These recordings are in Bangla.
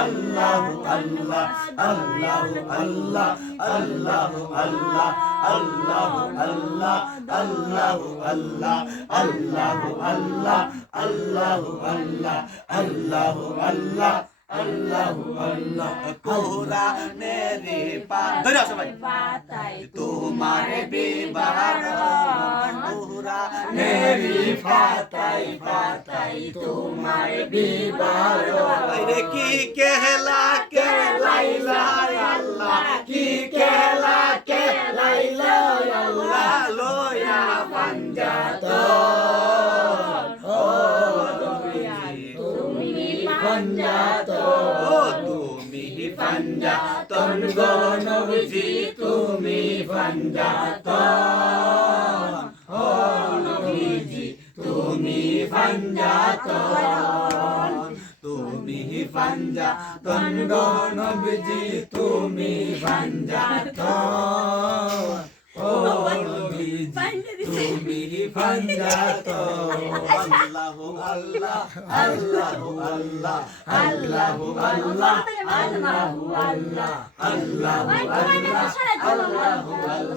আল্লাহ আল্লাহ আল্লাহ আল্লাহ আল্লাহ আল্লাহ আল্লাহ আল্লাহ আল্লাহ আল্লাহ আল্লাহ আল্লাহ আল্লাহ আল্লাহ আল্লাহ আল্লাহ আল্লাহ আল্লাহ কোরআনের ধরে সবাই তোমার বিবরণ কোরআনের পাতায় পাতায় তোমার বিবরণ আরে কি কেলা কেলাইলা আল্লাহ কি কেলা কেলাইলা আল্লাহ লয়া পাঞ্জাতন ও তুমি পাঞ্জাতন ও তুমি পাঞ্জাতন গো নবীজি তুমি পাঞ্জাতন ও নবীজি তুমি পাঞ্জাতন তুমি পাঞ্জাতন গো নবীজি তুমি পাঞ্জাতন ও নবীজি তুমি পাঞ্জাতন আল্লাহু আল্লাহ আল্লাহু আল্লাহ আল্লাহু আল্লাহ আল্লাহু আল্লাহ আল্লাহু আল্লাহ আল্লাহু আল্লাহ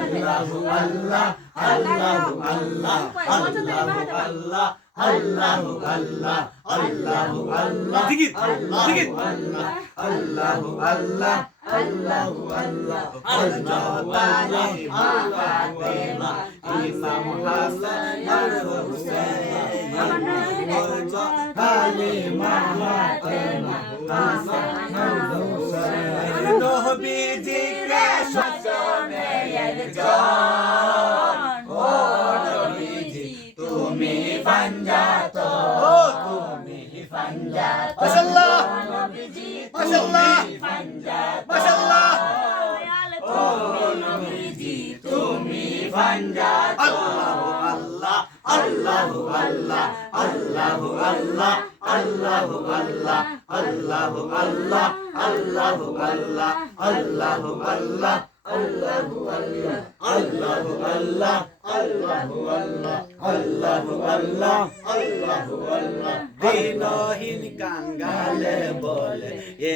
আল্লাহু আল্লাহ আল্লাহু আল্লাহ আল্লাহু আল্লাহ আল্লাহু আল্লাহ আল্লাহু আল্লাহ জিকির জিকির আল্লাহু আল্লাহ আল্লাহু আল্লাহ আল্লাহু ফাতেমা ইমাম হাসান আর হুসাইন হালিমা ফাতেমা হাসান আর হুসাইন নবীজি কে সজনে একজন ও নবীজি তুমি পাঞ্জাতন ও তুমি পাঞ্জাতন মাশাআল্লাহ নবীজি মাশাআল্লাহ মাশাআল্লাহ ও নবীজি তুমি পাঞ্জাতন আল্লাহু আল্লাহ আল্লাহু আল্লাহ আল্লাহু আল্লাহ আল্লাহু আল্লাহ আল্লাহু আল্লাহ আল্লাহু আল্লাহ আল্লাহু আল্লাহ আল্লাহু আল্লাহ আল্লাহু আল্লাহ আল্লাহু আল্লাহ আল্লাহু আল্লাহ দিনহীন কাঙ্গালে বলে এ